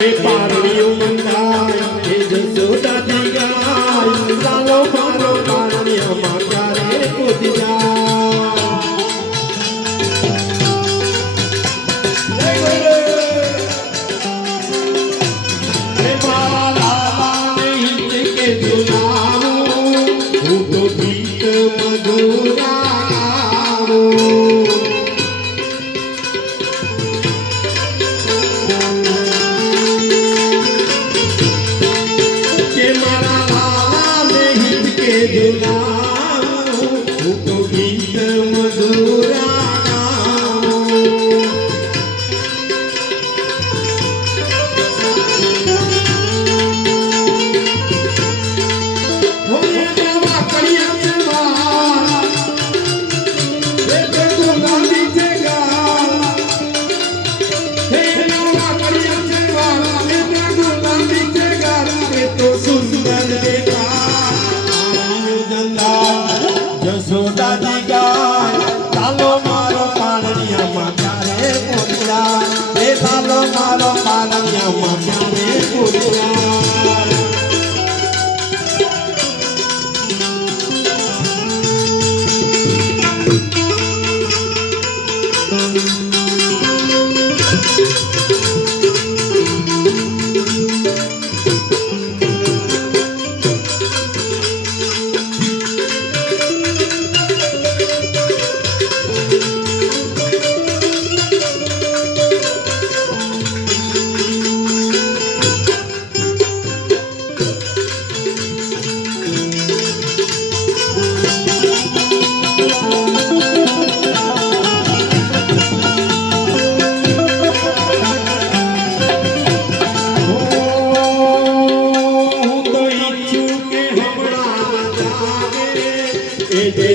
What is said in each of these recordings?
પારણીઓ મંદાય એ જસોદાની ગાય લાલો મારો પારણીઓમાં ક્યારે કૂદી જાય મારા હિત કે દુલાવું હું તો ગીત મધુરાવું જસોદાની ગાય ચાલો મારો પારણીયામાં ક્યારે બોલ્યા એ ચાલો મારો પારણીયામાં ક્યારે બોલ્યા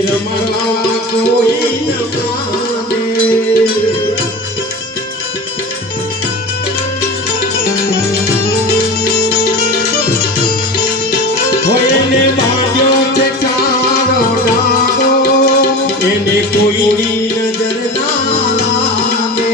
રમવા કોઈ ન માને હોય ને બાંધ્યો છે ચારો ડાગો એને કોઈની નજર ના લાગે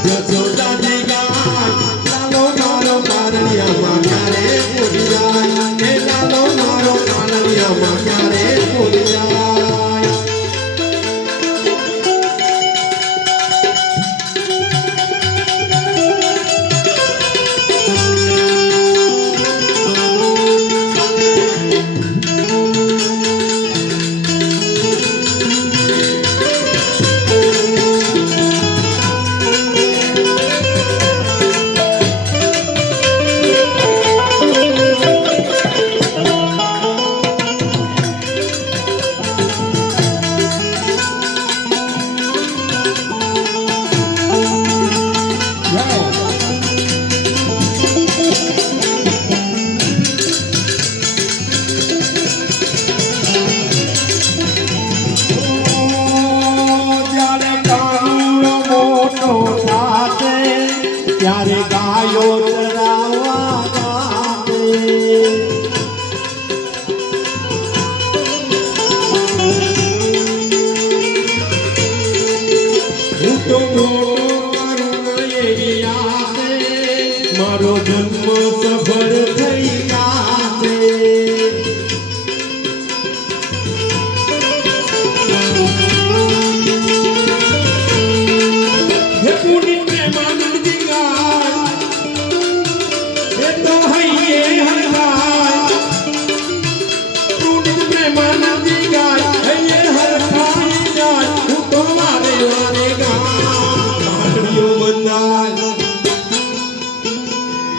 જસોદાની ગાય ચાલો મારો પારણીયામાં ક્યારે બોલી જાય એ ચાલો મારો પારણીયામાં ક્યારે બોલી જાય ત્યારે ગાયો ચરાવવા ગાતે હું તો મારો જન્મ સફળ થઈ જાતે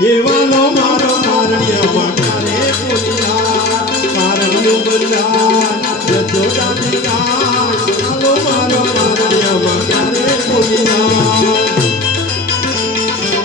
એવાનો મારો પારણીયામાં ક્યારે બોલ્યા પારણીઓ બંધા જસોદાની ગાય ચાલો મારો પારણીયામાં